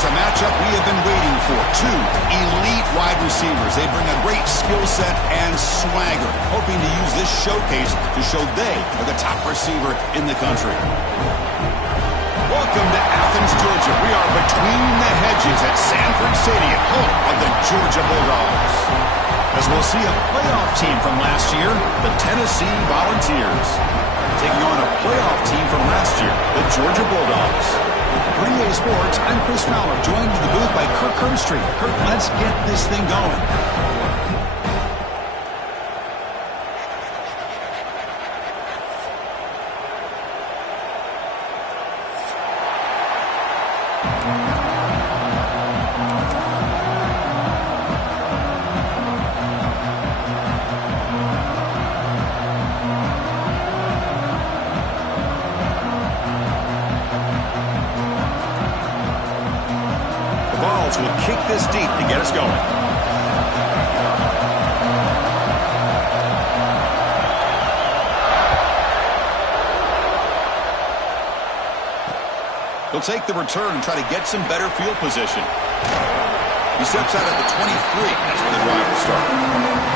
here's a matchup we have been waiting for. Two elite wide receivers. They bring a great skill set and swagger, hoping to use this showcase to show they are the top receiver in the country. Welcome to Athens, Georgia. We are between the hedges at Sanford Stadium, home of the Georgia Bulldogs. As we'll see a playoff team from last year, the Tennessee Volunteers, taking on a playoff team from last year, the Georgia Bulldogs. For EA Sports, I'm Chris Fowler, joined in the booth by Kirk Herbstreit. Kirk, let's get this thing going. Will kick this deep to get us going. He'll take the return and try to get some better field position. He steps out at the 23. That's where the drive will start.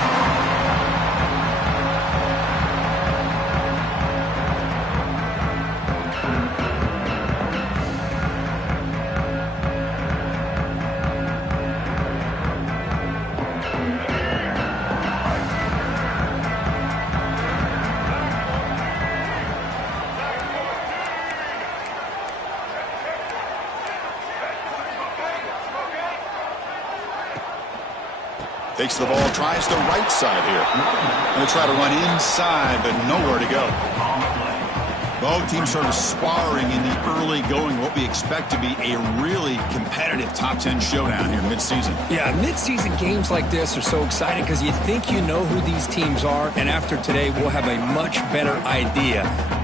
Takes the ball, tries the right side here. Going to try to run inside, but nowhere to go. Both teams sort of sparring in the early going, what we expect to be a really competitive top 10 showdown here mid-season. Yeah, mid-season games like this are so exciting because you think you know who these teams are, and after today, we'll have a much better idea.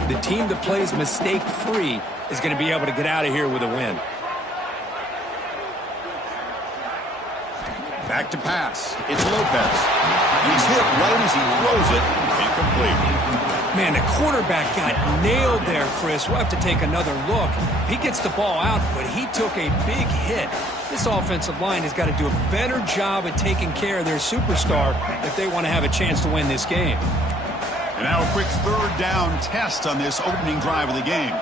The team that plays mistake-free is going to be able to get out of here with a win. Back to pass. It's Lopez. He's hit right as he throws it. Incomplete. Man, the quarterback got nailed there, Chris. We'll have to take another look. He gets the ball out, but he took a big hit. This offensive line has got to do a better job at taking care of their superstar if they want to have a chance to win this game. And now a quick third down test on this opening drive of the game.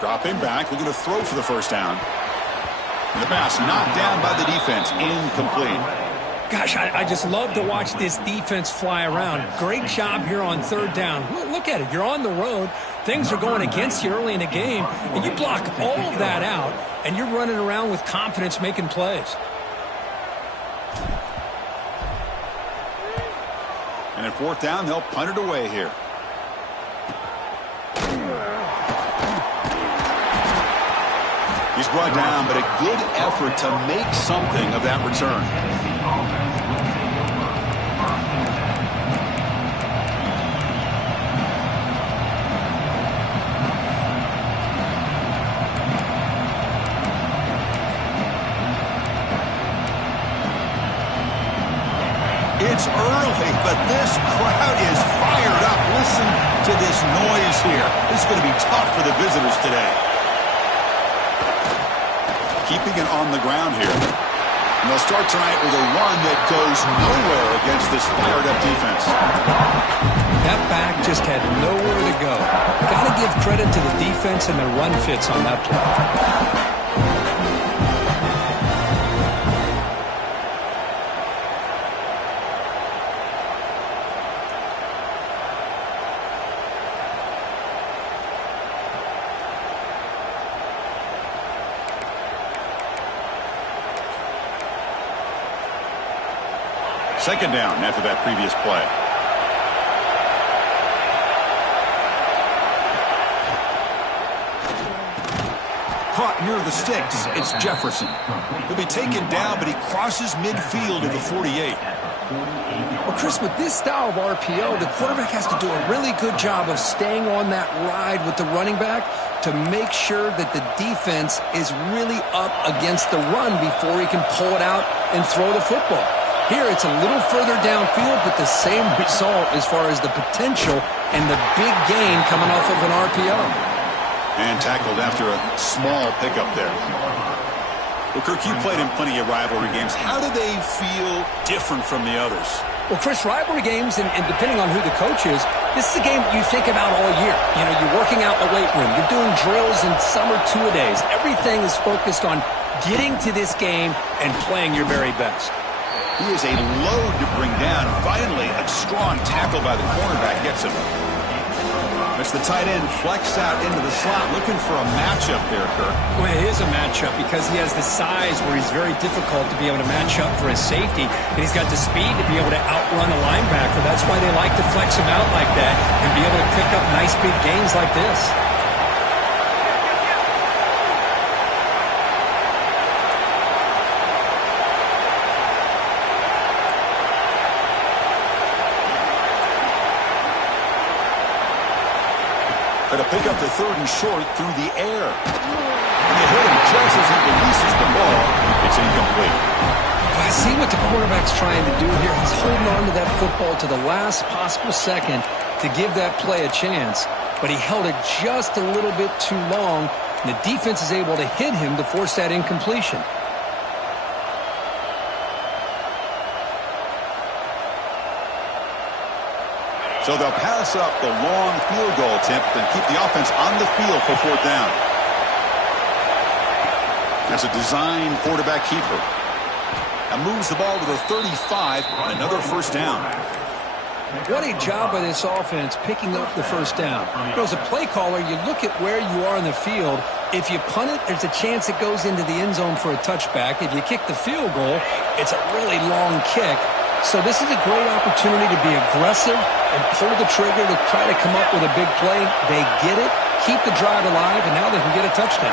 Dropping back, looking to throw for the first down. And the pass knocked down by the defense, incomplete. Gosh, I just love to watch this defense fly around. Great job here on third down. Look at it. You're on the road. Things are going against you early in the game, and you block all of that out, and you're running around with confidence making plays. And at fourth down, they'll punt it away here. He's brought down, but a good effort to make something of that return. It's early, but this crowd is fired up. Listen to this noise here. This is going to be tough for the visitors today. Keeping it on the ground here. And they'll start tonight with a run that goes nowhere against this fired-up defense. That back just had nowhere to go. Got to give credit to the defense and their run fits on that play. Second down after that previous play. Caught near the sticks. It's Jefferson. He'll be taken down, but he crosses midfield at the 48. Well, Chris, with this style of RPO, the quarterback has to do a really good job of staying on that ride with the running back to make sure that the defense is really up against the run before he can pull it out and throw the football. Here it's a little further downfield, but the same result as far as the potential and the big gain coming off of an RPO. And tackled after a small pickup there. Well, Kirk, you played in plenty of rivalry games. How do they feel different from the others? Well, Chris, rivalry games, and depending on who the coach is, this is a game you think about all year. You know, you're working out in the weight room. You're doing drills in summer two-a-days. Everything is focused on getting to this game and playing your very best. He is a load to bring down. Finally, a strong tackle by the cornerback gets him. As the tight end flex out into the slot, looking for a matchup there, Kirk. Well, it is a matchup because he has the size where he's very difficult to be able to match up for his safety, and he's got the speed to be able to outrun a linebacker. That's why they like to flex him out like that and be able to pick up nice big gains like this. To pick up the third and short through the air. And they hit him just as he releases the ball. It's incomplete. I see what the quarterback's trying to do here. He's holding on to that football to the last possible second to give that play a chance. But he held it just a little bit too long. And the defense is able to hit him to force that incompletion. So they'll pass up the long field goal attempt and keep the offense on the field for fourth down. That's a design quarterback keeper. Now moves the ball to the 35 on another first down. What a job by this offense picking up the first down. You know, as a play caller, you look at where you are in the field. If you punt it, there's a chance it goes into the end zone for a touchback. If you kick the field goal, it's a really long kick. So this is a great opportunity to be aggressive and pull the trigger to try to come up with a big play. They get it, keep the drive alive, and now they can get a touchdown.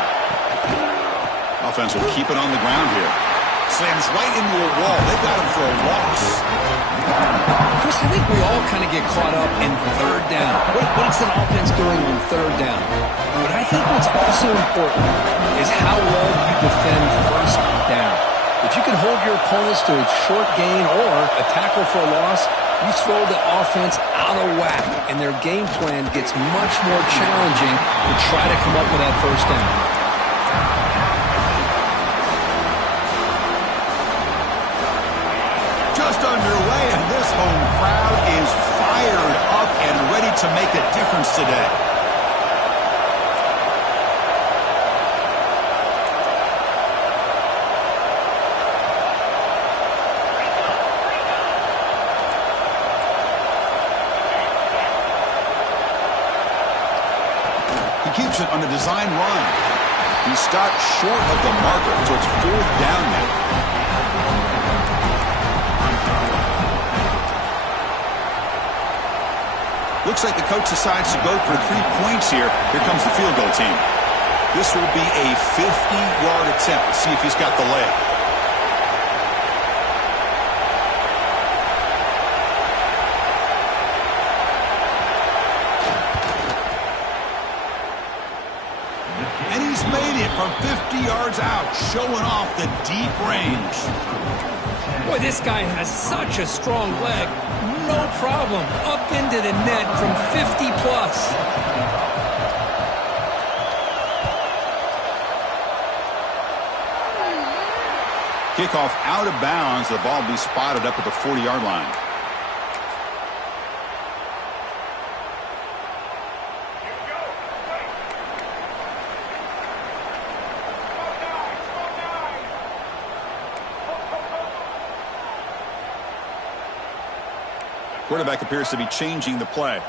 Offense will keep it on the ground here. Slams right into a wall. They got him for a loss. Chris, I think we all kind of get caught up in third down. What's an offense doing on third down? But I think what's also important is how well you defend first down. If you can hold your opponents to a short gain or a tackle for a loss, you throw the offense out of whack, and their game plan gets much more challenging to try to come up with that first down. Just underway, and this home crowd is fired up and ready to make a difference today. Keeps it on a design run. He stopped short of the marker, so it's fourth down now. Looks like the coach decides to go for 3 points here. Here comes the field goal team. This will be a 50-yard attempt. Let's see if he's got the leg. From 50 yards out, showing off the deep range. Boy, this guy has such a strong leg. No problem. Up into the net from 50 plus. Kickoff out of bounds. The ball will be spotted up at the 40-yard line. Quarterback appears to be changing the play.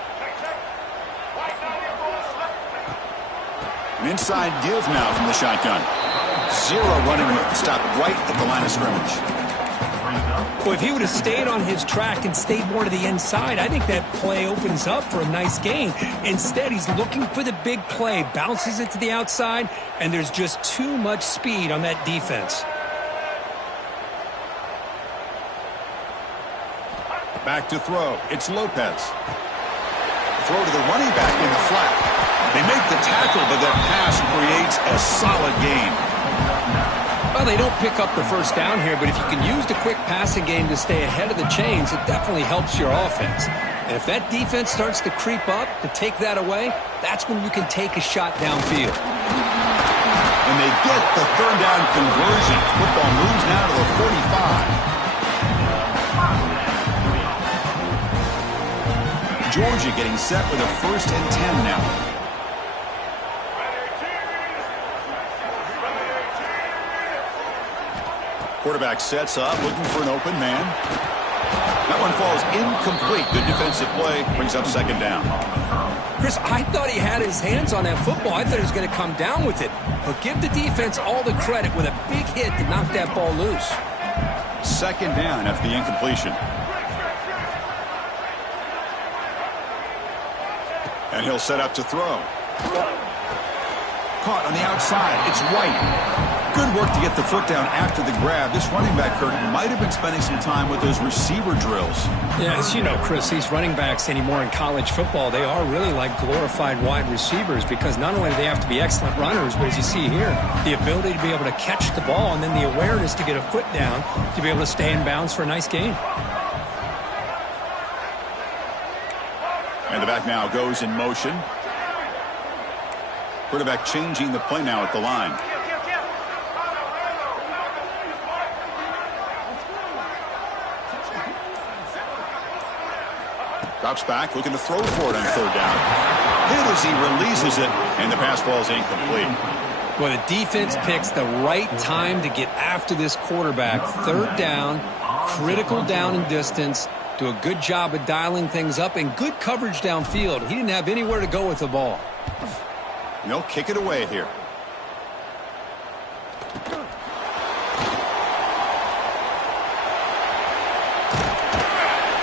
An inside give now from the shotgun. Zero running stop right at the line of scrimmage. Well, if he would have stayed on his track and stayed more to the inside, I think that play opens up for a nice gain. Instead, he's looking for the big play, bounces it to the outside, and there's just too much speed on that defense. Back to throw. It's Lopez. Throw to the running back in the flat. They make the tackle, but that pass creates a solid gain. Well, they don't pick up the first down here, but if you can use the quick passing game to stay ahead of the chains, it definitely helps your offense. And if that defense starts to creep up to take that away, that's when you can take a shot downfield. And they get the third down conversion. Football moves now to the 45. Georgia getting set with a 1st and 10 now. Quarterback sets up, looking for an open man. That one falls incomplete. Good defensive play, brings up 2nd down. Chris, I thought he had his hands on that football. I thought he was going to come down with it. But give the defense all the credit with a big hit to knock that ball loose. 2nd down after the incompletion. And he'll set up to throw. Caught on the outside. It's White. Good work to get the foot down after the grab. This running back, Kirk, might have been spending some time with those receiver drills. Yeah, as you know, Chris, these running backs anymore in college football, they are really like glorified wide receivers because not only do they have to be excellent runners, but as you see here, the ability to be able to catch the ball and then the awareness to get a foot down to be able to stay in bounds for a nice gain. And the back now goes in motion. Quarterback changing the play now at the line. Drops back, looking to throw for it on 3rd down. Hit as he releases it, and the pass ball is incomplete. Well, the defense picks the right time to get after this quarterback. 3rd down, critical down and distance. Do a good job of dialing things up and good coverage downfield. He didn't have anywhere to go with the ball. They'll kick it away here.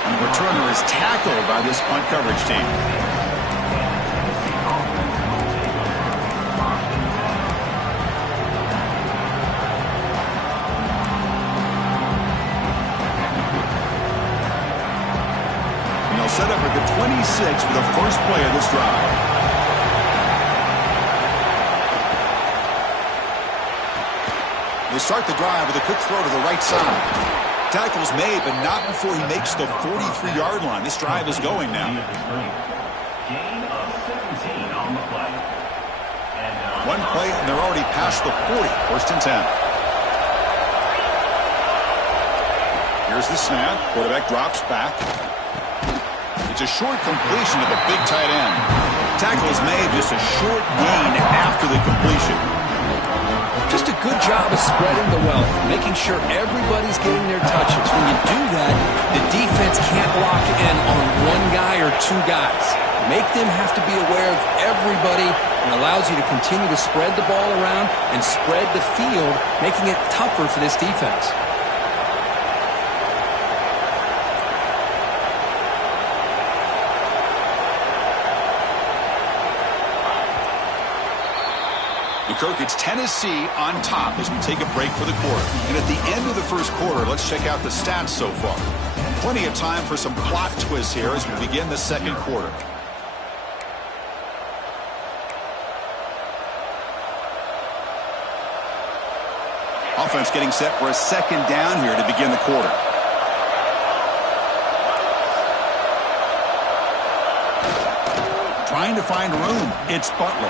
And the returner is tackled by this punt coverage team. And they'll set up at the 26 for the first play of this drive. They start the drive with a quick throw to the right side. Tackle's made, but not before he makes the 43-yard line. This drive is going now. One play, and they're already past the 40. 1st and 10. Here's the snap. Quarterback drops back. It's a short completion to the big tight end. Tackle's made, just a short gain after the completion. Just a good job of spreading the wealth, making sure everybody's getting their touches. When you do that, the defense can't lock in on one guy or 2 guys. Make them have to be aware of everybody and allows you to continue to spread the ball around and spread the field, making it tougher for this defense. Kirk, it's Tennessee on top as we take a break for the quarter. And at the end of the first quarter, let's check out the stats so far. Plenty of time for some plot twists here as we begin the 2nd quarter. Offense getting set for a 2nd down here to begin the quarter. Trying to find room. It's Butler.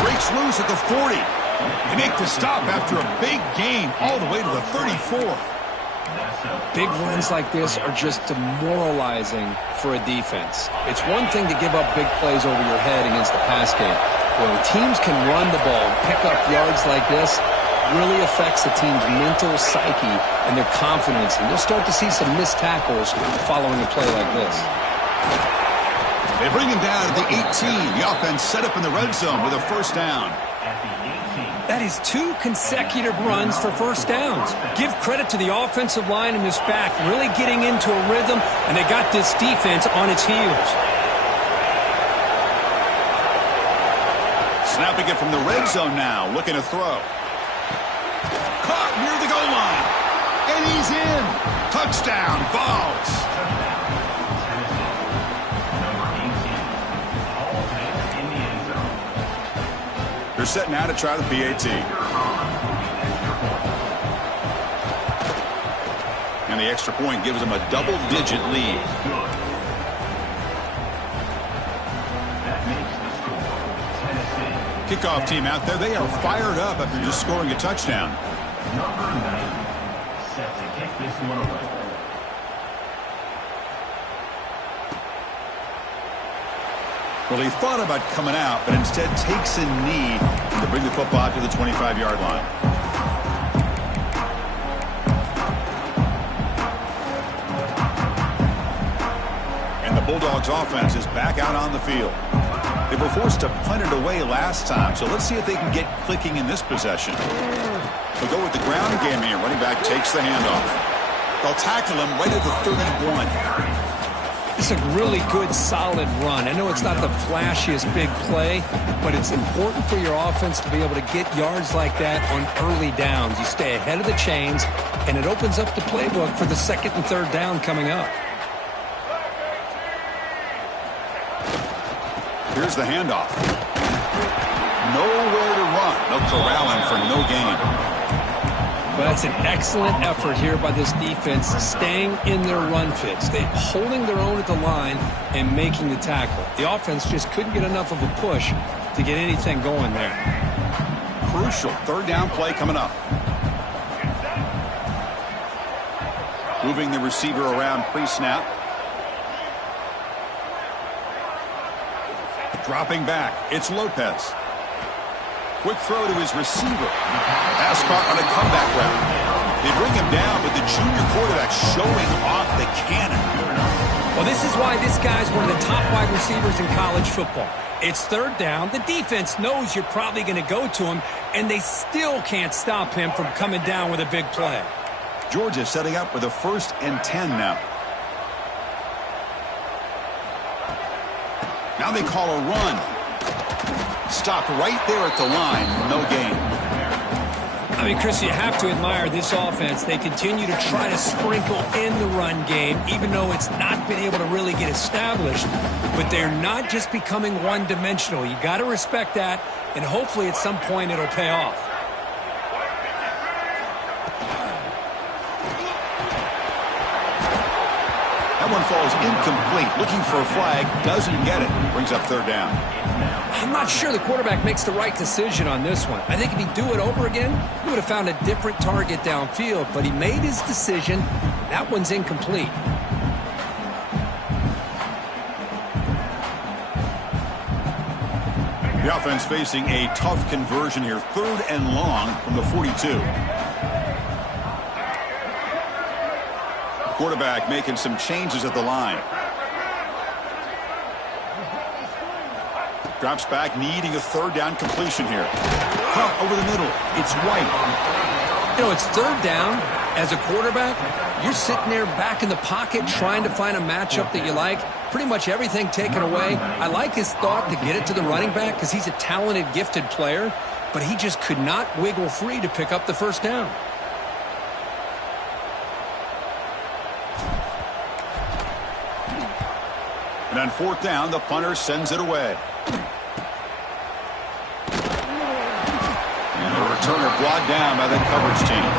Breaks loose at the 40. They make the stop after a big gain all the way to the 34. Big runs like this are just demoralizing for a defense. It's one thing to give up big plays over your head against the pass game. When teams can run the ball and pick up yards like this, it really affects the team's mental psyche and their confidence. And you'll start to see some missed tackles following a play like this. They bring him down at the 18. The offense set up in the red zone with a 1st down. That is 2 consecutive runs for 1st downs. Give credit to the offensive line and this back really getting into a rhythm, and they got this defense on its heels. Snapping it from the red zone now, looking to throw. Caught near the goal line. And he's in. Touchdown, Vols. They're set now to try the PAT. And the extra point gives them a double-digit lead. Kickoff team out there. They are fired up after just scoring a touchdown. Number 9, set to kick this one away. Well, he thought about coming out, but instead takes a knee to bring the football to the 25-yard line. And the Bulldogs offense is back out on the field. They were forced to punt it away last time, so let's see if they can get clicking in this possession. They'll go with the ground game here. Running back takes the handoff. They'll tackle him right at the 31. It's a really good, solid run. I know it's not the flashiest big play, but it's important for your offense to be able to get yards like that on early downs. You stay ahead of the chains, and it opens up the playbook for the second and third down coming up. Here's the handoff. Nowhere to run. They'll corral him for no gain. Well, that's an excellent effort here by this defense, staying in their run fits. They're holding their own at the line and making the tackle. The offense just couldn't get enough of a push to get anything going there. Crucial third down play coming up. Moving the receiver around pre-snap. Dropping back, it's Lopez. Quick throw to his receiver. Pass caught on a comeback route. They bring him down, but the junior quarterback showing off the cannon. Well, this is why this guy's one of the top wide receivers in college football. It's third down. The defense knows you're probably going to go to him, and they still can't stop him from coming down with a big play. Georgia setting up with a 1st and 10 now. Now they call a run. Stopped right there at the line. No gain. I mean, Chris, you have to admire this offense. They continue to try to sprinkle in the run game, even though it's not been able to really get established. But they're not just becoming one-dimensional. You got to respect that, and hopefully at some point it'll pay off. That one falls incomplete. Looking for a flag. Doesn't get it. Brings up third down. I'm not sure the quarterback makes the right decision on this one. I think if he'd do it over again, he would have found a different target downfield, but he made his decision. That one's incomplete. The offense facing a tough conversion here. 3rd and long from the 42. Quarterback making some changes at the line. Drops back, needing a 3rd down completion here. Caught over the middle. It's White. You know, it's 3rd down. As a quarterback, you're sitting there back in the pocket trying to find a matchup that you like. Pretty much everything taken away. I like his thought to get it to the running back because he's a talented, gifted player, but he just could not wiggle free to pick up the 1st down. And on 4th down, the punter sends it away. And the returner brought down by the coverage team.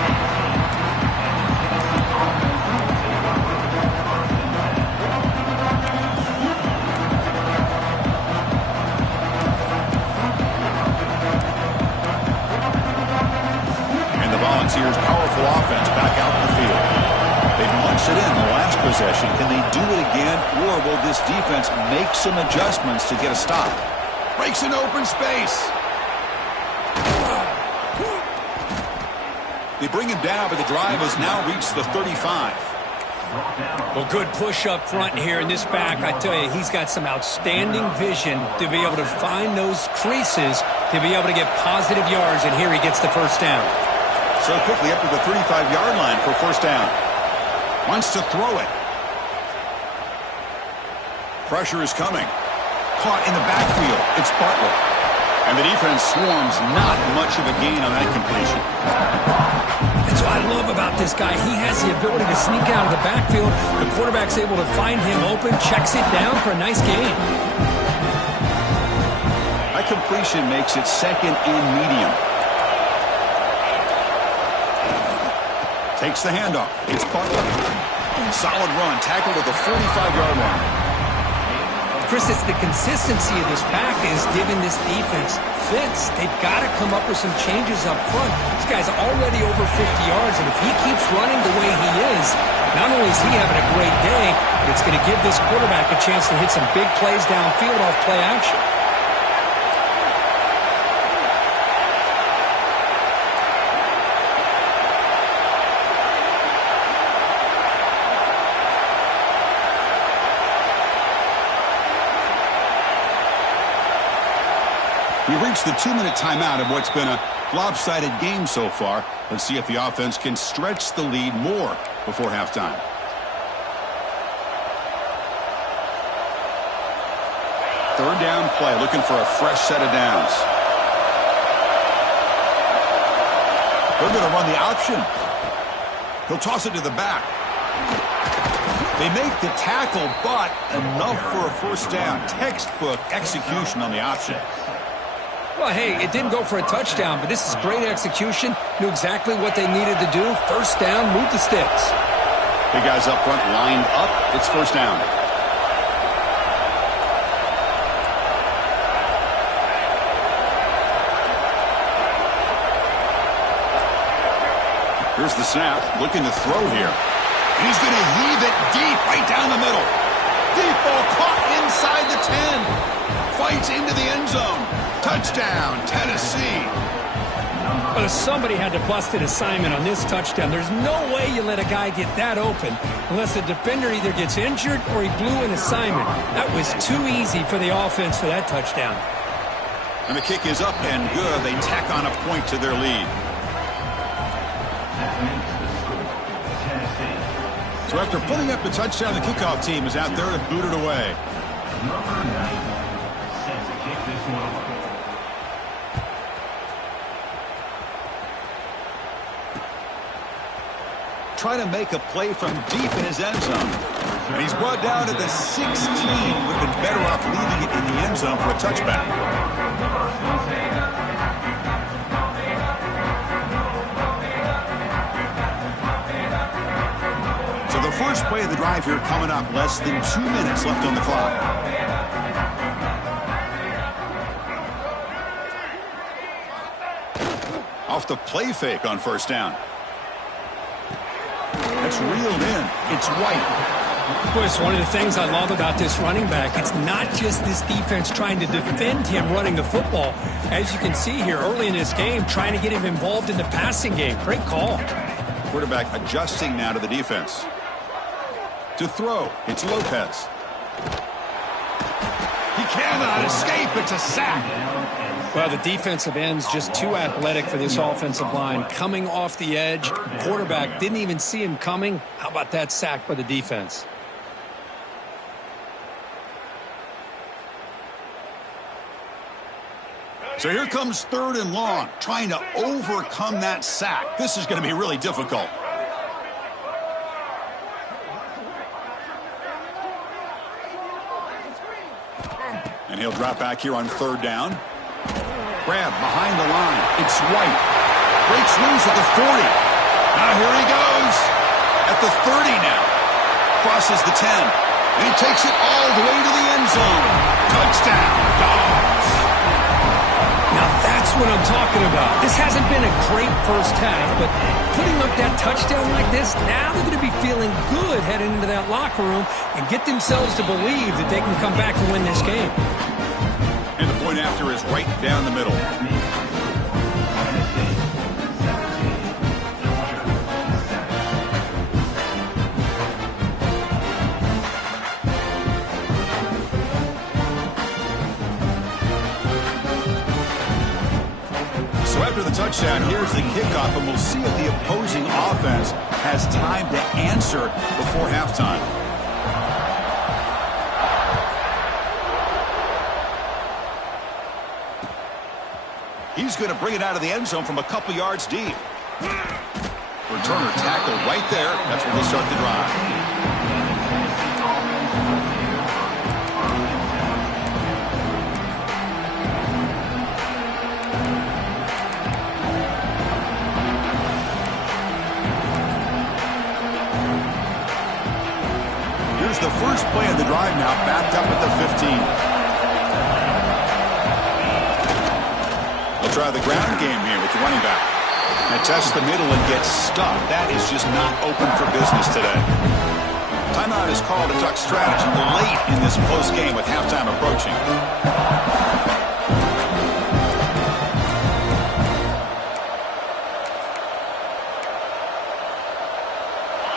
And the Volunteers' powerful offense back out in the field. They punched it in the last possession. Can they do it again, or will this defense make some adjustments to get a stop? Breaks an open space. They bring him down, but the drive has now reached the 35. Well, good push up front here in this back. I tell you, he's got some outstanding vision to be able to find those creases to be able to get positive yards, and here he gets the 1st down. So quickly up to the 35-yard line for 1st down. Wants to throw it. Pressure is coming. Caught in the backfield. It's Bartlett. And the defense swarms. Not much of a gain on that completion. That's what I love about this guy. He has the ability to sneak out of the backfield. The quarterback's able to find him open, checks it down for a nice gain. That completion makes it 2nd and medium. Takes the handoff. It's Butler. Solid run. Tackled at the 45-yard line. Chris, it's the consistency of this pack is giving this defense fits. They've got to come up with some changes up front. This guy's already over 50 yards, and if he keeps running the way he is, not only is he having a great day, but it's going to give this quarterback a chance to hit some big plays downfield off play action. We reached the 2-minute timeout of what's been a lopsided game so far. Let's see if the offense can stretch the lead more before halftime. Third down play, looking for a fresh set of downs. They're going to run the option. He'll toss it to the back. They make the tackle, but enough for a first down. Textbook execution on the option. Well, hey, it didn't go for a touchdown, but this is great execution. Knew exactly what they needed to do. First down, move the sticks. Big guys up front lined up. It's first down. Here's the snap. Looking to throw here. He's going to heave it deep right down the middle. Deep ball caught inside the 10. Fights into the end zone. Touchdown, Tennessee. Well, somebody had to bust an assignment on this touchdown. There's no way you let a guy get that open unless the defender either gets injured or he blew an assignment. That was too easy for the offense for that touchdown. And the kick is up and good. They tack on a point to their lead. So after putting up the touchdown, the kickoff team is out there to boot it away. Number 9 set to kick this one off. Trying to make a play from deep in his end zone. And he's brought down to the 16. Would have been better off leaving it in the end zone for a touchback. So the first play of the drive here coming up. Less than 2 minutes left on the clock. Off the play fake on first down. It's reeled in. It's White. Boy, it's one of the things I love about this running back. It's not just this defense trying to defend him running the football. As you can see here early in this game, trying to get him involved in the passing game. Great call. Quarterback adjusting now to the defense. To throw, it's Lopez. He cannot escape. It's a sack. Well, the defensive end's just too athletic for this offensive line. Coming off the edge, quarterback didn't even see him coming. How about that sack by the defense? So here comes third and long, trying to overcome that sack. This is going to be really difficult. And he'll drop back here on third down. Grab behind the line. It's White. Breaks loose at the 40. Now here he goes. At the 30 now. Crosses the 10. And he takes it all the way to the end zone. Touchdown, Dogs. Now that's what I'm talking about. This hasn't been a great first half, but putting up that touchdown like this, now they're going to be feeling good heading into that locker room and get themselves to believe that they can come back and win this game. And the point after is right down the middle. So after the touchdown, here's the kickoff, and we'll see if the opposing offense has time to answer before halftime. He's going to bring it out of the end zone from a couple yards deep. Returner tackled right there. That's where they start the drive. now backed up at the 15. We'll try the ground game here with the running back. And test the middle and get stuffed. That is just not open for business today. Timeout is called to duck strategy late in this close game with halftime approaching.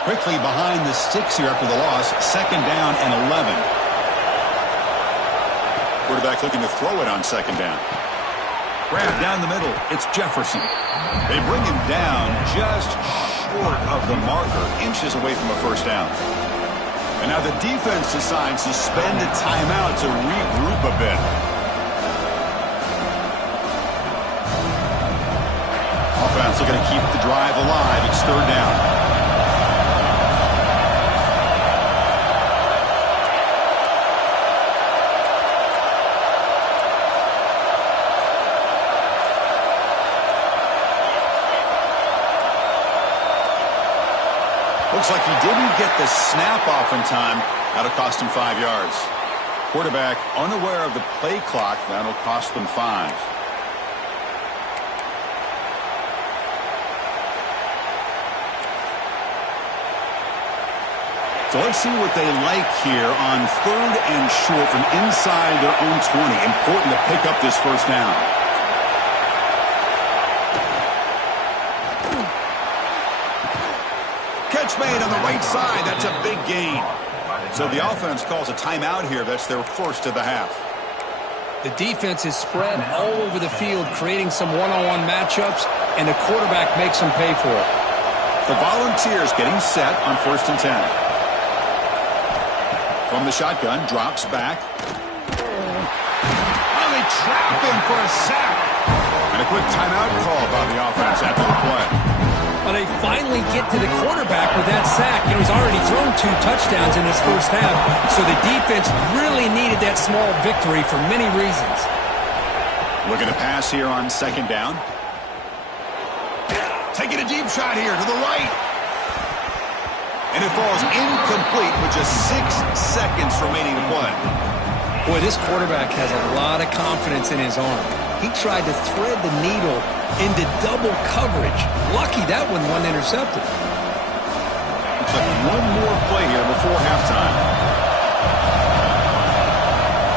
Quickly behind the sticks here after the loss. 2nd down and 11. Quarterback looking to throw it on 2nd down. Grab down the middle. It's Jefferson. They bring him down just short of the marker, inches away from a 1st down. And now the defense decides to spend a timeout to regroup a bit. Offense looking to keep the drive alive. It's 3rd down. Looks like he didn't get the snap off in time. That'll cost him 5 yards. Quarterback unaware of the play clock. That'll cost them 5. So let's see what they like here on 3rd and short from inside their own 20. Important to pick up this 1st down. Catch made on the right side. That's a big gain. So the offense calls a timeout here. That's their 1st of the half. The defense is spread all over the field, creating some one-on-one matchups, and the quarterback makes them pay for it. The Volunteers getting set on 1st and 10. From the shotgun, drops back. And they trap him for a sack. And a quick timeout call by the offense after the play. Well, they finally get to the quarterback with that sack. You know, he's already thrown 2 touchdowns in this 1st half, so the defense really needed that small victory for many reasons. Looking to pass here on 2nd down. Taking a deep shot here to the right. And it falls incomplete with just 6 seconds remaining to play. Boy, this quarterback has a lot of confidence in his arm. He tried to thread the needle into double coverage. Lucky that one wasn't intercepted. Looks like one more play here before halftime.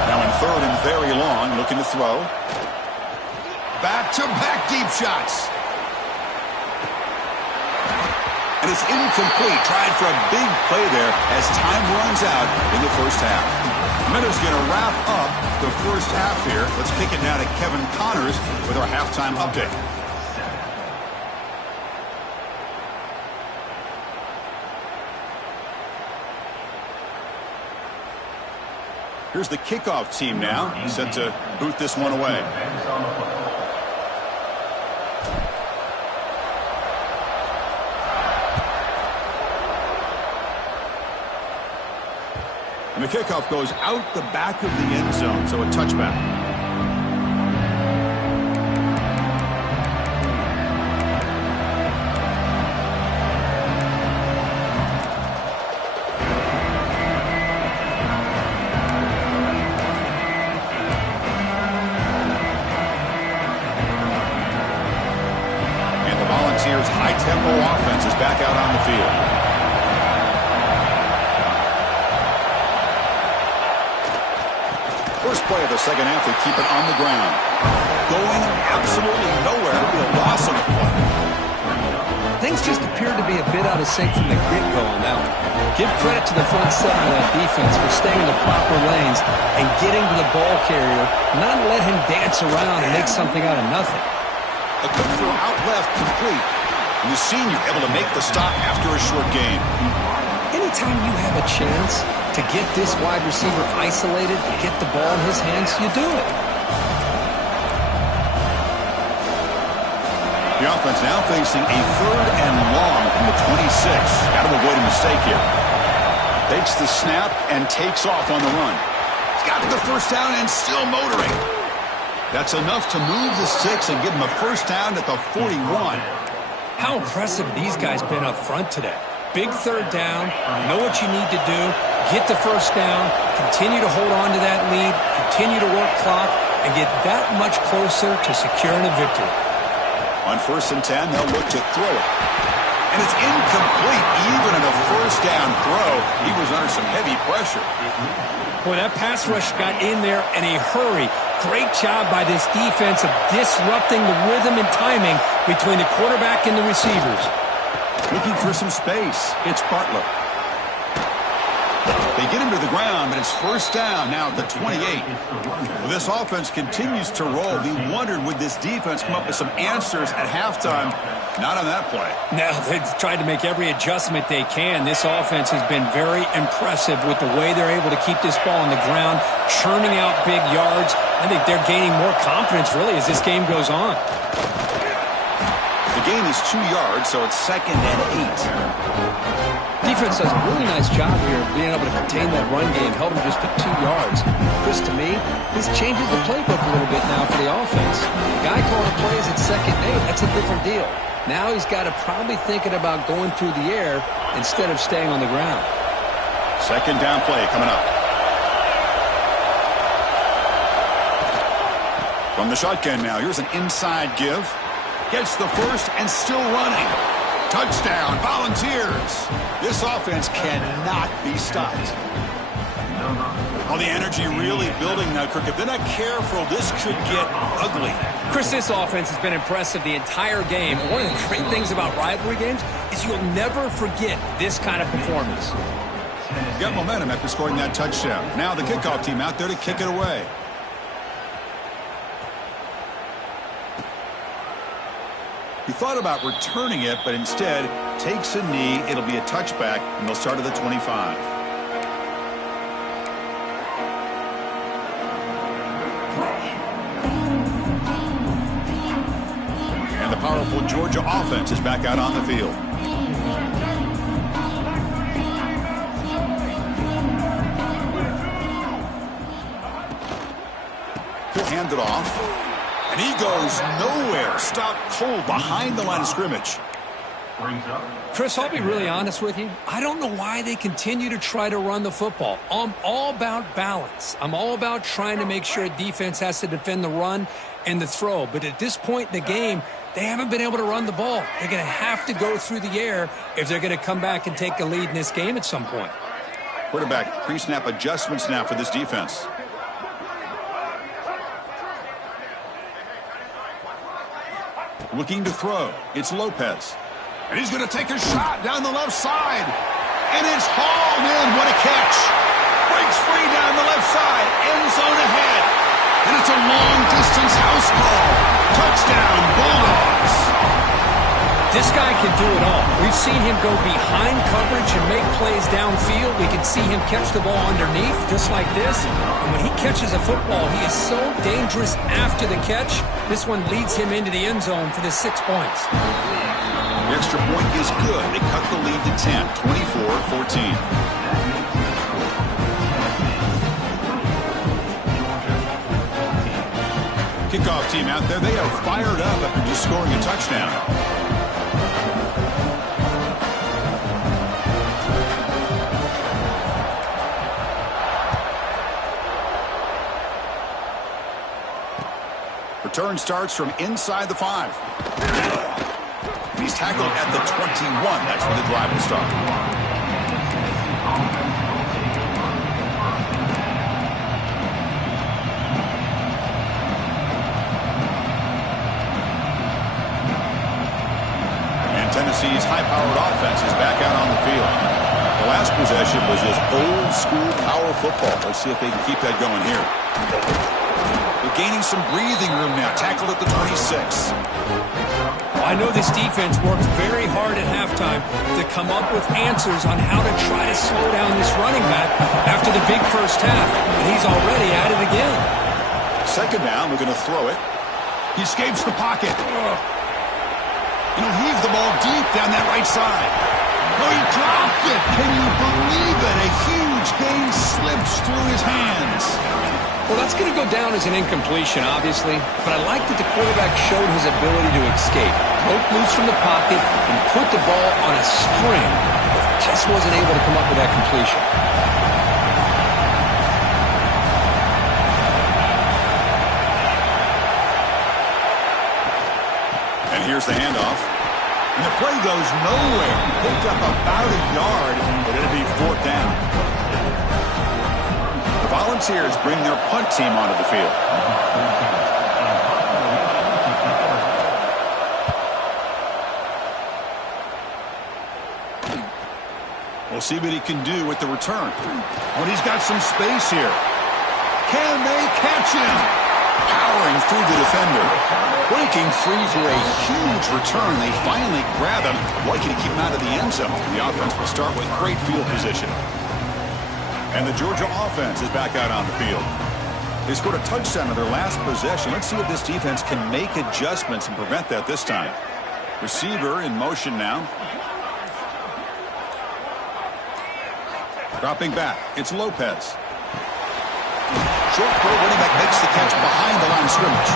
Now in 3rd and very long, looking to throw. Back-to-back deep shots. And it's incomplete. Tried for a big play there as time runs out in the 1st half. Miller's going to wrap up the 1st half here. Let's kick it now to Kevin Connors with our halftime update. Here's the kickoff team now, set to boot this one away. And the kickoff goes out the back of the end zone, so a touchback. And the Volunteers' high-tempo offense is back out on the field. First play of the 2nd half, they keep it on the ground. Going absolutely nowhere. It'll be a loss on the play. Things just appeared to be a bit out of sync from the get-go on that one. Give credit to the front seven of that defense for staying in the proper lanes and getting to the ball carrier, not let him dance around and make something out of nothing. A good throw out left, complete. And the senior able to make the stop after a short gain. Anytime you have a chance to get this wide receiver isolated, to get the ball in his hands, you do it. The offense now facing a 3rd and long from the 26. Got to avoid a mistake here. Takes the snap and takes off on the run. He's got to the 1st down and still motoring. That's enough to move the sticks and give him a 1st down at the 41. How impressive these guys been up front today. Big third down. Know what you need to do. Get the first down. Continue to hold on to that lead. Continue to work clock and get that much closer to securing a victory. On 1st and 10, they'll look to throw it. And it's incomplete. Even in a first down throw, he was under some heavy pressure. Boy, that pass rush got in there in a hurry. Great job by this defense of disrupting the rhythm and timing between the quarterback and the receivers. Looking for some space. It's Butler. They get him to the ground, but it's first down now at the 28. Well, this offense continues to roll. We wondered, would this defense come up with some answers at halftime? Not on that play. Now, they've tried to make every adjustment they can. This offense has been very impressive with the way they're able to keep this ball on the ground, churning out big yards. I think they're gaining more confidence, really, as this game goes on. The gain is 2 yards, so it's 2nd and 8. Defense does a really nice job here of being able to contain that run game, held them just to 2 yards. Chris, to me, this changes the playbook a little bit now for the offense. The guy calling plays at 2nd and 8, that's a different deal. Now he's got to probably thinking about going through the air instead of staying on the ground. 2nd down play coming up. From the shotgun now, here's an inside give. Gets the first and still running. Touchdown, Volunteers. This offense cannot be stopped. Oh, the energy really building now, Kirk. If they're not careful, this could get ugly. Chris, this offense has been impressive the entire game. One of the great things about rivalry games is you'll never forget this kind of performance. Got momentum after scoring that touchdown. Now the kickoff team out there to kick it away. He thought about returning it, but instead takes a knee. It'll be a touchback, and they'll start at the 25. And the powerful Georgia offense is back out on the field. He'll hand it off. And he goes nowhere. Stopped cold behind the line of scrimmage. Chris, I'll be really honest with you. I don't know why they continue to try to run the football. I'm all about balance. I'm all about trying to make sure defense has to defend the run and the throw. But at this point in the game, they haven't been able to run the ball. They're going to have to go through the air if they're going to come back and take a lead in this game at some point. Quarterback pre-snap adjustments now for this defense. Looking to throw. It's Lopez. And he's going to take a shot down the left side. And it's hauled in. What a catch. Breaks free down the left side. End zone ahead. And it's a long-distance house call. Touchdown, Bulldogs. This guy can do it all. We've seen him go behind coverage and make plays downfield. We can see him catch the ball underneath, just like this. And when he catches a football, he is so dangerous after the catch. This one leads him into the end zone for the 6 points. The extra point is good. They cut the lead to 10, 24-14. Kickoff team out there, they are fired up after just scoring a touchdown. Return starts from inside the 5. He's tackled at the 21. That's where the drive will start. And Tennessee's high-powered offense is back out on the field. The last possession was just old-school power football. Let's see if they can keep that going here. They're gaining some breathing room now. Tackled at the 26. I know this defense works very hard at halftime to come up with answers on how to try to slow down this running back after the big first half. And he's already at it again. 2nd down, we're going to throw it. He escapes the pocket. And he'll heave the ball deep down that right side. Oh, he dropped it. Can you believe it? A huge gain slips through his hands. Well, that's going to go down as an incompletion, obviously, but I like that the quarterback showed his ability to escape, broke loose from the pocket, and put the ball on a string. If Just wasn't able to come up with that completion. And here's the handoff. And the play goes nowhere. He picked up about a yard, but it'll be 4th down. The Volunteers bring their punt team onto the field. We'll see what he can do with the return. When he's got some space here. Can they catch him? Powering through the defender. Breaking free for a huge return. They finally grab him. Lucky to keep him out of the end zone. The offense will start with great field position. And the Georgia offense is back out on the field. They scored a touchdown on their last possession. Let's see if this defense can make adjustments and prevent that this time. Receiver in motion now. Dropping back. It's Lopez. Short throw, running back makes the catch behind the line of scrimmage.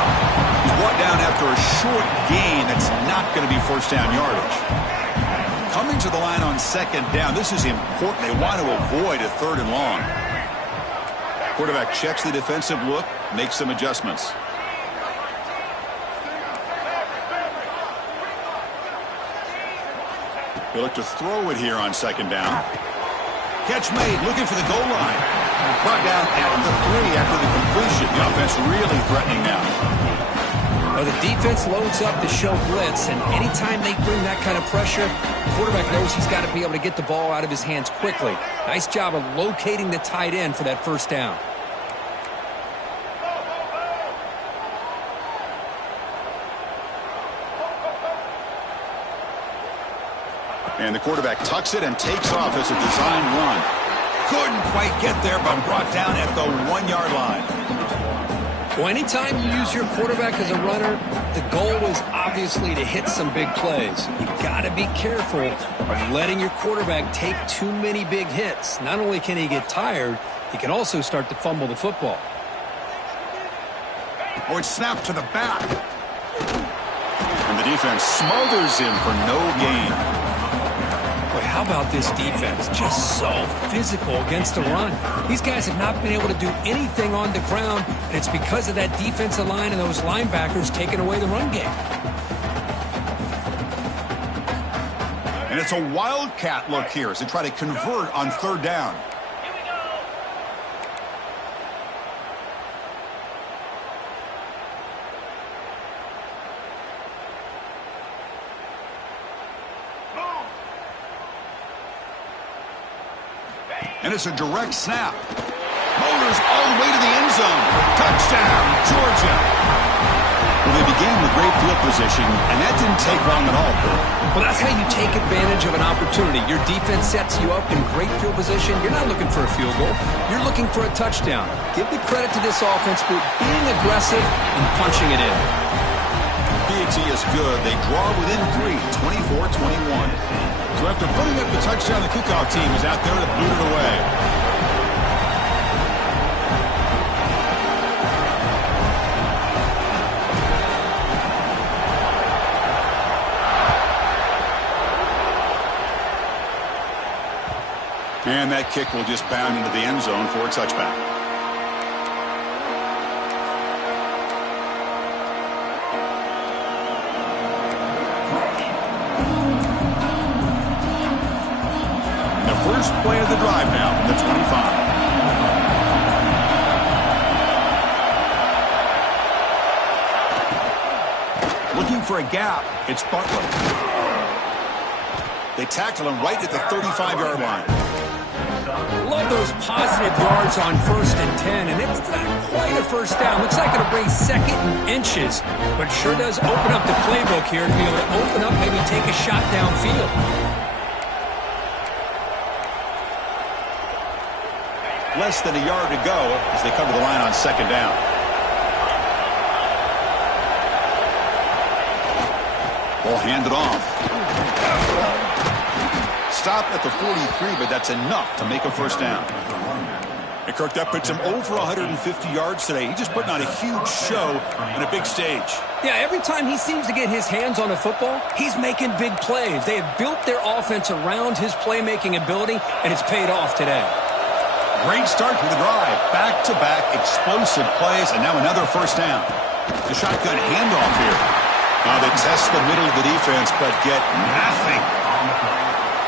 He's brought down after a short gain. That's not going to be 1st down yardage. Coming to the line on 2nd down. This is important. They want to avoid a 3rd and long. Quarterback checks the defensive look, makes some adjustments. They look to throw it here on 2nd down. Catch made, looking for the goal line. Brought down at the 3 after the completion. The offense really threatening now. Well, the defense loads up to show blitz, and anytime they bring that kind of pressure, the quarterback knows he's got to be able to get the ball out of his hands quickly. Nice job of locating the tight end for that 1st down. And the quarterback tucks it and takes off as a design run. Couldn't quite get there, but brought down at the 1-yard line. Well, anytime you use your quarterback as a runner, the goal is obviously to hit some big plays. You got to be careful of letting your quarterback take too many big hits. Not only can he get tired, he can also start to fumble the football. Oh, it's snapped to the back. And the defense smothers him for no gain. Boy, how about this defense? Just so physical against the run. These guys have not been able to do anything on the ground, and it's because of that defensive line and those linebackers taking away the run game. And it's a wildcat look here as they try to convert on 3rd down. And it's a direct snap. Motors all the way to the end zone. Touchdown, Georgia. Well, they began with great field position, and that didn't take long at all. Well, that's how you take advantage of an opportunity. Your defense sets you up in great field position. You're not looking for a field goal. You're looking for a touchdown. Give the credit to this offense for being aggressive and punching it in. QATD is good. They draw within 3, 24-21. So after putting up the touchdown, the kickoff team is out there to boot it away. And that kick will just bound into the end zone for a touchback. First play of the drive now from the 25. Looking for a gap. It's Butler. They tackle him right at the 35-yard line. Love those positive yards on 1st and 10, and it's not quite a 1st down. Looks like it'll bring 2nd and inches, but sure does open up the playbook here to be able to open up, maybe take a shot downfield. Less than a yard to go as they come to the line on 2nd down. Ball handed off. Stop at the 43, but that's enough to make a 1st down. And Kirk, that puts him over 150 yards today. He's just putting on a huge show on a big stage. Yeah, every time he seems to get his hands on the football, he's making big plays. They have built their offense around his playmaking ability, and it's paid off today. Great start to the drive. Back-to-back explosive plays, and now another first down. The shotgun handoff here. Now they test the middle of the defense, but get nothing.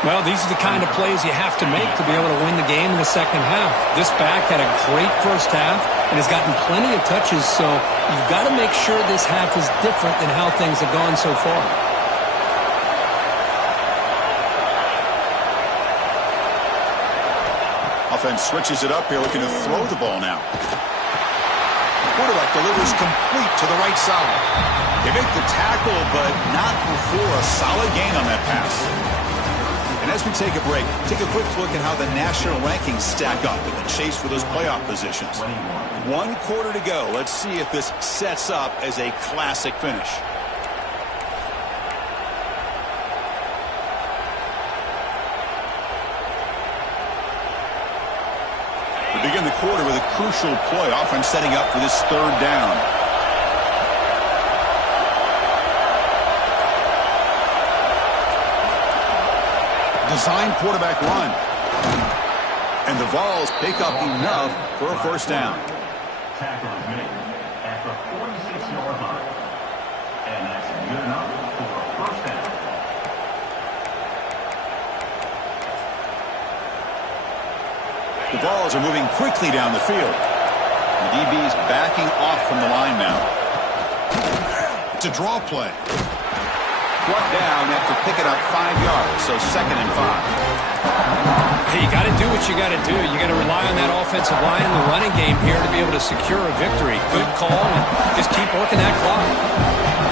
Well, these are the kind of plays you have to make to be able to win the game in the second half. This back had a great first half and has gotten plenty of touches, so you've got to make sure this half is different than how things have gone so far. Offense switches it up here, looking to throw the ball now. Quarterback delivers complete to the right side. They make the tackle, but not before a solid gain on that pass. And as we take a break, take a quick look at how the national rankings stack up in the chase for those playoff positions. 1 quarter to go. Let's see if this sets up as a classic finish. We begin the quarter with a crucial play, offense setting up for this third down. Design quarterback run. And the Vols pick up enough for a first down. Tackle is made at the 46-yard line. And that's good enough for a first down. The Vols are moving quickly down the field. The DB's backing off from the line now. It's a draw play. Brought down after picking up 5 yards, so 2nd and 5. Hey, you got to do what you got to do. You got to rely on that offensive line and the running game here to be able to secure a victory. Good call, and just keep working that clock.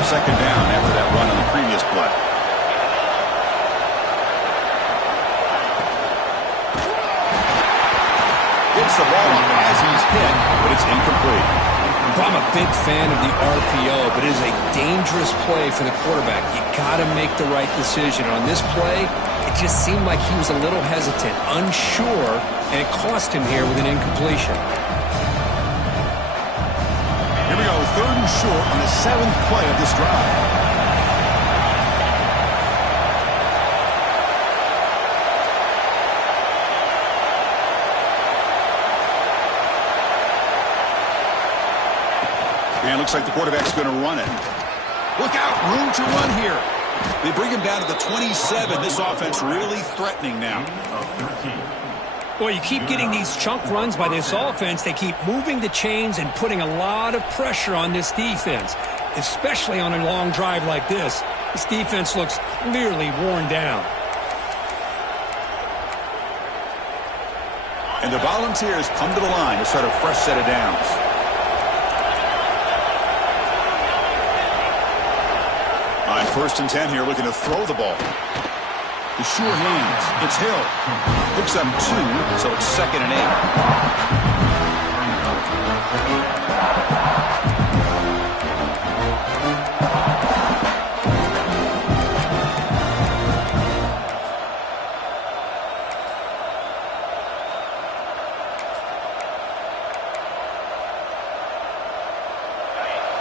2nd down after that run on the previous play. Gets the ball off as he's hit, but it's incomplete. I'm a big fan of the RPO, but it is a dangerous play for the quarterback. You got to make the right decision. On this play, it just seemed like he was a little hesitant, unsure, and it cost him here with an incompletion. Here we go, 3rd and short on the 7th play of this drive. And looks like the quarterback's going to run it. Look out, room to run here. They bring him down to the 27. This offense really threatening now. Well, you keep getting these chunk runs by this offense. They keep moving the chains and putting a lot of pressure on this defense, especially on a long drive like this. This defense looks clearly worn down. And the Volunteers come to the line to start a fresh set of downs. On 1st and 10 here, looking to throw the ball. The sure hands. It's Hill. Picks up 2, so it's 2nd and 8.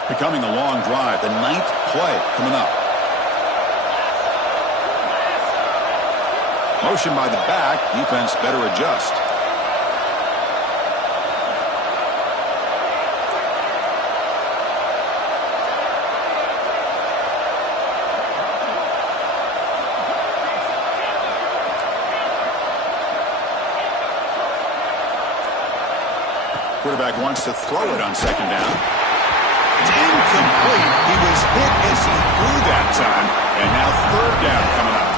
Becoming a long drive. The 9th play coming up. Motion by the back. Defense better adjust. Quarterback wants to throw it on 2nd down. It's incomplete. He was hit as he threw that time. And now 3rd down coming up.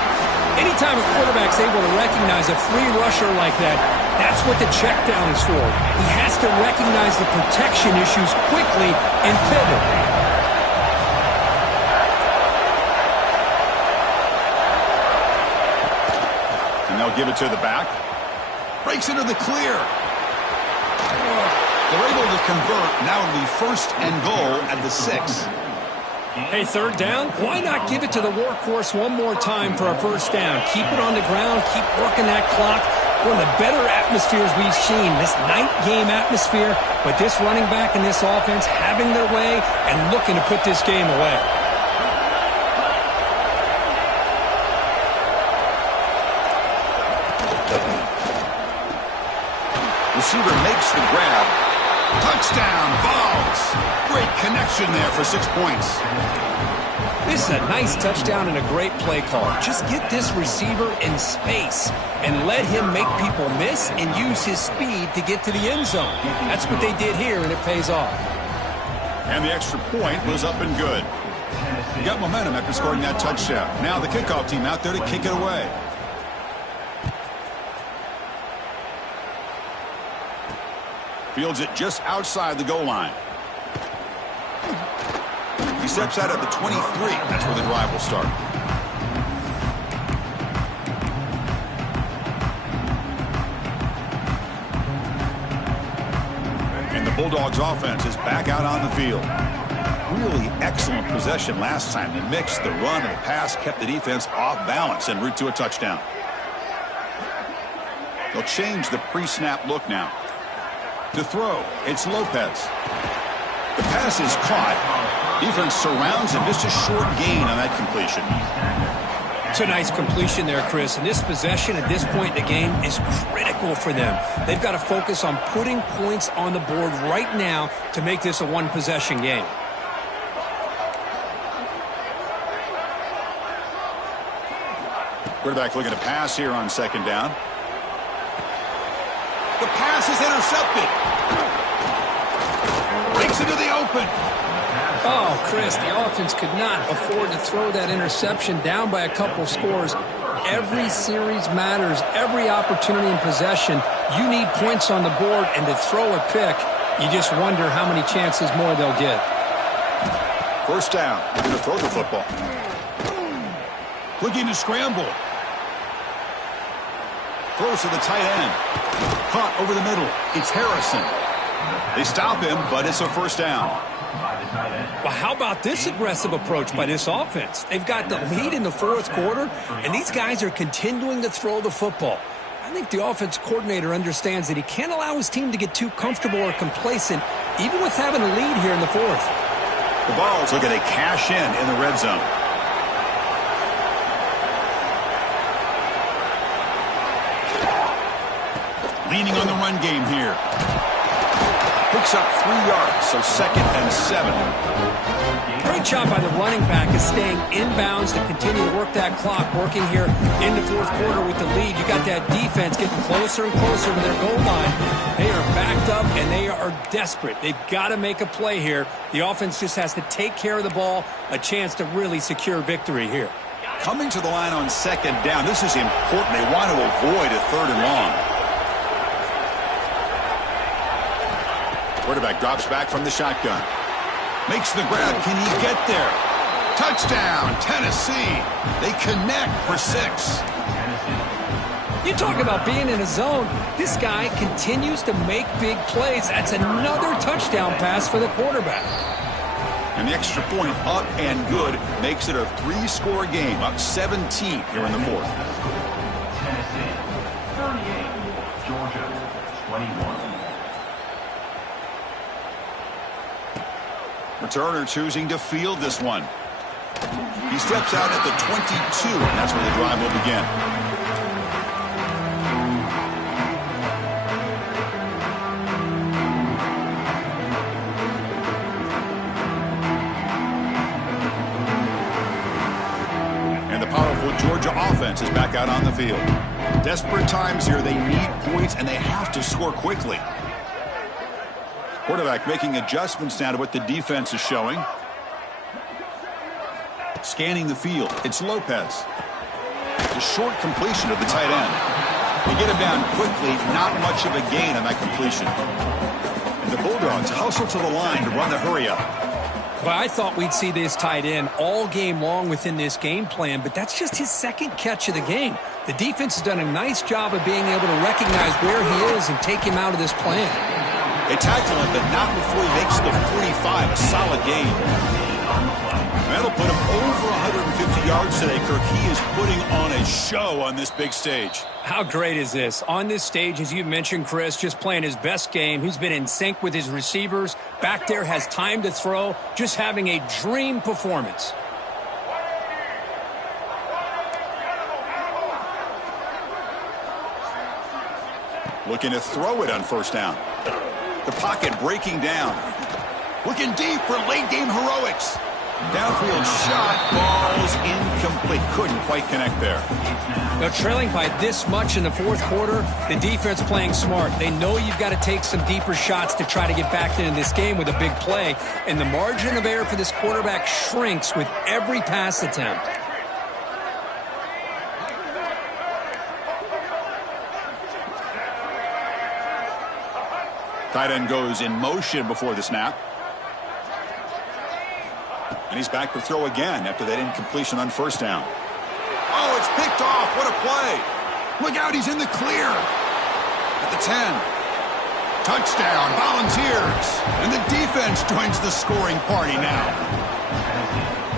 Anytime a quarterback's able to recognize a free rusher like that, that's what the check down is for. He has to recognize the protection issues quickly and pivot. And they'll give it to the back. Breaks into the clear. They're able to convert. Now it'll be 1st and goal at the 6. Hey, 3rd down, why not give it to the workhorse one more time for a first down? Keep it on the ground, keep working that clock. One of the better atmospheres we've seen, this night game atmosphere, but this running back and this offense having their way and looking to put this game away. Receiver makes the grab. Touchdown, Vols. Great connection there for 6 points. This is a nice touchdown and a great play call. Just get this receiver in space and let him make people miss and use his speed to get to the end zone. That's what they did here, and it pays off. And the extra point was up and good. You got momentum after scoring that touchdown. Now the kickoff team out there to kick it away. Fields it just outside the goal line. He steps out at the 23. That's where the drive will start. And the Bulldogs offense is back out on the field. Really excellent possession last time. They mixed the run and the pass, kept the defense off balance en route to a touchdown. They'll change the pre-snap look now. To throw, it's Lopez. The pass is caught. Defense surrounds him. Just a short gain on that completion. It's a nice completion there, Chris. And this possession at this point in the game is critical for them. They've got to focus on putting points on the board right now to make this a one-possession game. Quarterback looking to pass here on second down. The pass is intercepted. Breaks into the open. Oh, Chris, the offense could not afford to throw that interception down by a couple scores. Every series matters. Every opportunity in possession. You need points on the board, and to throw a pick, you just wonder how many chances more they'll get. First down. They're going to throw the football. Looking to scramble. Throws to the tight end. Caught over the middle. It's Harrison. They stop him, but it's a first down. Well, how about this aggressive approach by this offense? They've got the lead in the fourth quarter, and these guys are continuing to throw the football. I think the offense coordinator understands that he can't allow his team to get too comfortable or complacent, even with having a lead here in the fourth. The Vols looking to cash in the red zone. Leaning on the run game here. Picks up 3 yards, so 2nd and 7. Great job by the running back is staying inbounds to continue to work that clock, working here in the fourth quarter with the lead. You got that defense getting closer and closer to their goal line. They are backed up, and they are desperate. They've got to make a play here. The offense just has to take care of the ball, a chance to really secure victory here. Coming to the line on second down, this is important. They want to avoid a 3rd and long. Quarterback drops back from the shotgun. Makes the grab. Can he get there? Touchdown, Tennessee. They connect for 6. You talk about being in a zone. This guy continues to make big plays. That's another touchdown pass for the quarterback. And the extra point up and good makes it a 3-score game, up 17 here in the fourth. Tennessee 38, Georgia 21. Returner choosing to field this one. He steps out at the 22, and that's where the drive will begin. And the powerful Georgia offense is back out on the field. Desperate times here. They need points, and they have to score quickly. Quarterback making adjustments now to what the defense is showing. Scanning the field. It's Lopez. The short completion of the tight end. They get him down quickly. Not much of a gain on that completion. And the Bulldogs hustle to the line to run the hurry up. Well, I thought we'd see this tight end all game long within this game plan, but that's just his 2nd catch of the game. The defense has done a nice job of being able to recognize where he is and take him out of this plan. They tackle him, but not before he makes the 45, a solid gain. That'll put him over 150 yards today, Kirk. He is putting on a show on this big stage. How great is this? On this stage, as you mentioned, Chris, just playing his best game. He's been in sync with his receivers. Back there, has time to throw. Just having a dream performance. Looking to throw it on first down. The pocket breaking down. Looking deep for late game heroics. Downfield shot falls incomplete. Couldn't quite connect there. Now, trailing by this much in the fourth quarter, the defense playing smart. They know you've got to take some deeper shots to try to get back into this game with a big play. And the margin of error for this quarterback shrinks with every pass attempt. Tight end goes in motion before the snap. And he's back to throw again after that incompletion on first down. Oh, it's picked off. What a play. Look out, he's in the clear. At the 10. Touchdown, Volunteers. And the defense joins the scoring party now.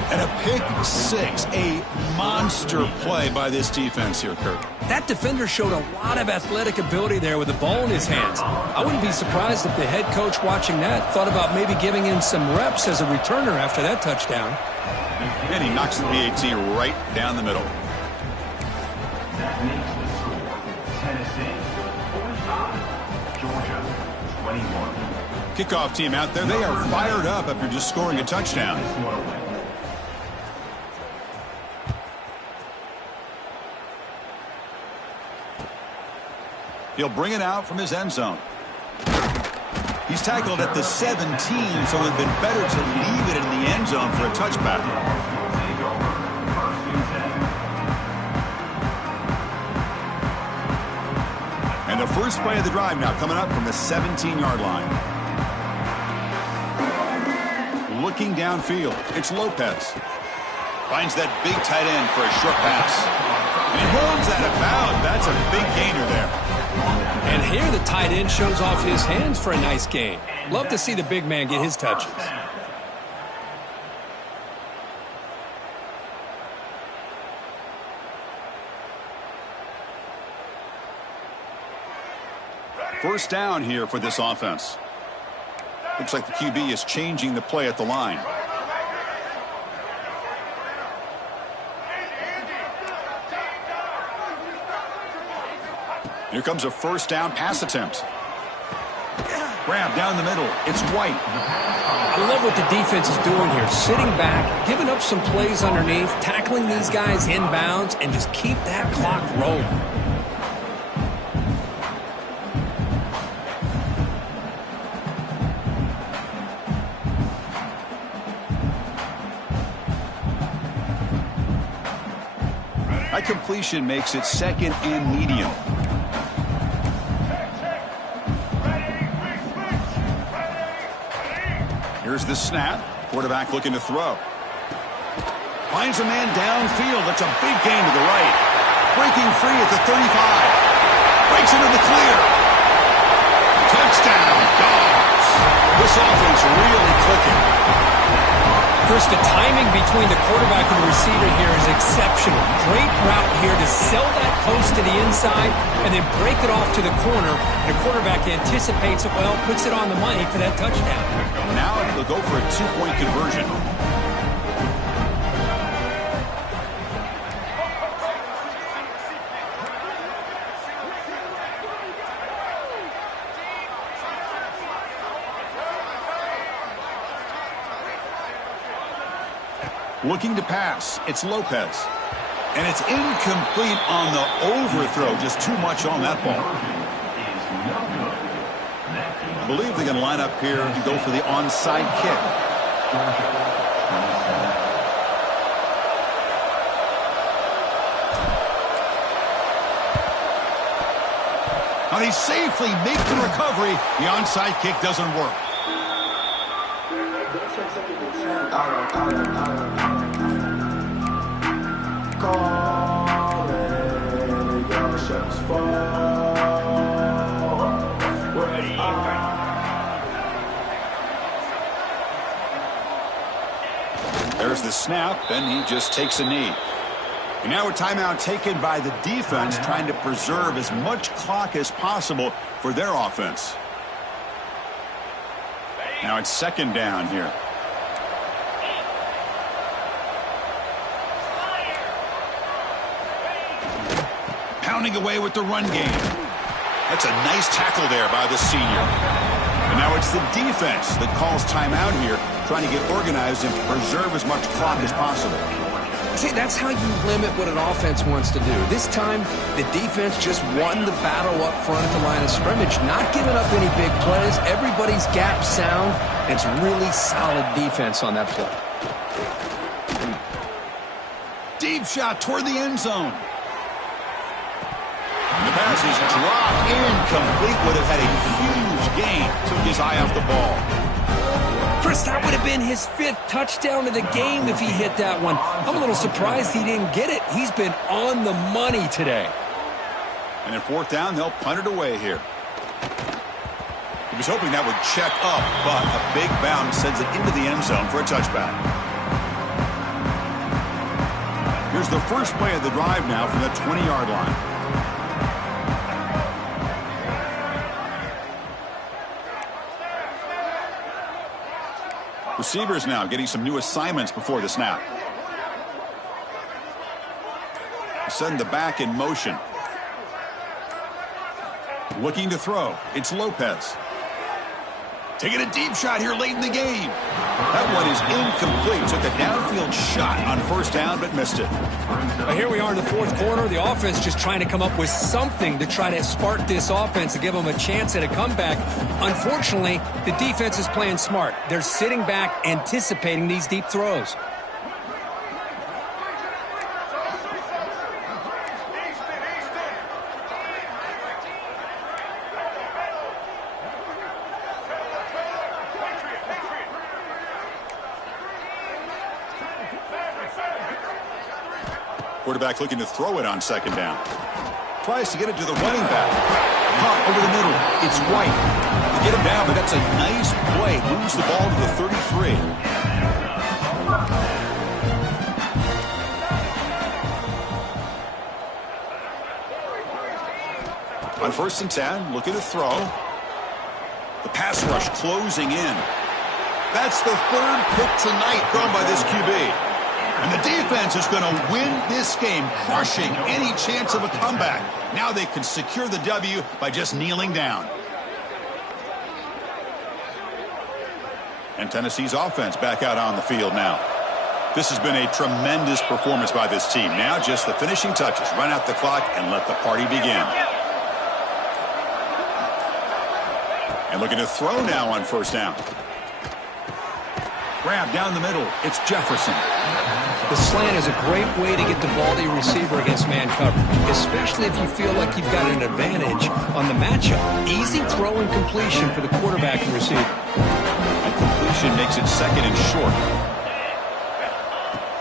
And a pick six. A monster play by this defense here, Kirk. That defender showed a lot of athletic ability there with the ball in his hands. I wouldn't be surprised if the head coach watching that thought about maybe giving him some reps as a returner after that touchdown. And he knocks the PAT right down the middle. That makes the score Tennessee 45, Georgia 21. Kickoff team out there. They are fired up after just scoring a touchdown. He'll bring it out from his end zone. He's tackled at the 17, so it would have been better to leave it in the end zone for a touchback. And the first play of the drive now coming up from the 17-yard line. Looking downfield, it's Lopez. Finds that big tight end for a short pass. And he runs out of bounds. That's a big gainer there. And here the tight end shows off his hands for a nice gain. Love to see the big man get his touches. First down here for this offense. Looks like the QB is changing the play at the line. Here comes a first down pass attempt. Grab down the middle. It's White. I love what the defense is doing here. Sitting back, giving up some plays underneath, tackling these guys inbounds, and just keep that clock rolling. That completion makes it second and medium. Here's the snap. Quarterback looking to throw. Finds a man downfield. That's a big gain to the right. Breaking free at the 35. Breaks into the clear. Touchdown, Dogs. This offense really clicking. Chris, the timing between the quarterback and the receiver here is exceptional. Great route here to sell that post to the inside and then break it off to the corner. And the quarterback anticipates it well, puts it on the money for that touchdown. Now they'll go for a two-point conversion. Looking to pass. It's Lopez. And it's incomplete on the overthrow. Just too much on that ball. I believe they're going to line up here and go for the onside kick. Now they safely make the recovery. The onside kick doesn't work. There's the snap, and he just takes a knee. And now a timeout taken by the defense, trying to preserve as much clock as possible for their offense. Now it's second down here. Pounding away with the run game. That's a nice tackle there by the senior. And now it's the defense that calls timeout here, trying to get organized and preserve as much clock as possible. See, that's how you limit what an offense wants to do. This time, the defense just won the battle up front at the line of scrimmage, not giving up any big plays. Everybody's gap sound. It's really solid defense on that play. Deep shot toward the end zone. The pass is dropped, incomplete. Would have had a huge gain. Took his eye off the ball. Chris, that would have been his 5th touchdown of the game if he hit that one. I'm a little surprised he didn't get it. He's been on the money today. And in 4th down, they'll punt it away here. He was hoping that would check up, but a big bounce sends it into the end zone for a touchback. Here's the first play of the drive now from the 20-yard line. Receivers now getting some new assignments before the snap. Send the back in motion. Looking to throw. It's Lopez. Taking a deep shot here late in the game. That one is incomplete. Took a downfield shot on 1st down, but missed it. Well, here we are in the 4th quarter. The offense just trying to come up with something to try to spark this offense and give them a chance at a comeback. Unfortunately, the defense is playing smart. They're sitting back, anticipating these deep throws. Quarterback looking to throw it on 2nd down. Tries to get it to the running back. Caught over the middle. It's White. They get him down, but that's a nice play. Moves the ball to the 33. On 1st and 10, looking to throw. The pass rush closing in. That's the 3rd pick tonight thrown by this QB. And the defense is going to win this game, crushing any chance of a comeback. Now they can secure the W by just kneeling down. And Tennessee's offense back out on the field now. This has been a tremendous performance by this team. Now just the finishing touches. Run out the clock and let the party begin. And looking to throw now on 1st down. Grab down the middle. It's Jefferson. The slant is a great way to get the ball to your receiver against man coverage, especially if you feel like you've got an advantage on the matchup. Easy throw and completion for the quarterback and receiver. And completion makes it 2nd and short.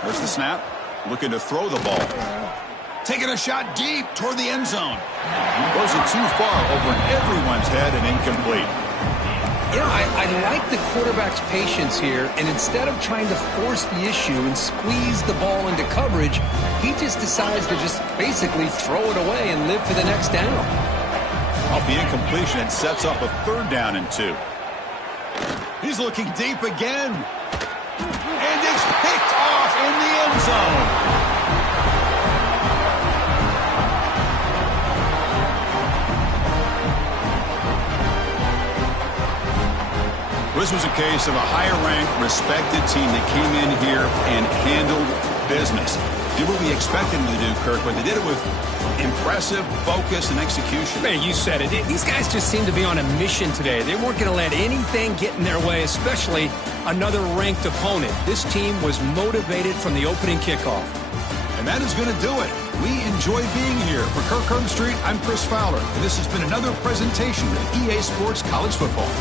There's the snap. Looking to throw the ball. Taking a shot deep toward the end zone. Goes it too far over everyone's head and incomplete. You know, I like the quarterback's patience here, and instead of trying to force the issue and squeeze the ball into coverage, he just decides to just basically throw it away and live for the next down. Off the incompletion, it sets up a 3rd down and 2. He's looking deep again. And it's picked off in the end zone. This was a case of a higher-ranked, respected team that came in here and handled business. Did what we expected them to do, Kirk, but they did it with impressive focus and execution. Man, you said it. These guys just seem to be on a mission today. They weren't going to let anything get in their way, especially another ranked opponent. This team was motivated from the opening kickoff. And that is going to do it. We enjoy being here. For Kirk Street, I'm Chris Fowler, and this has been another presentation of EA Sports College Football.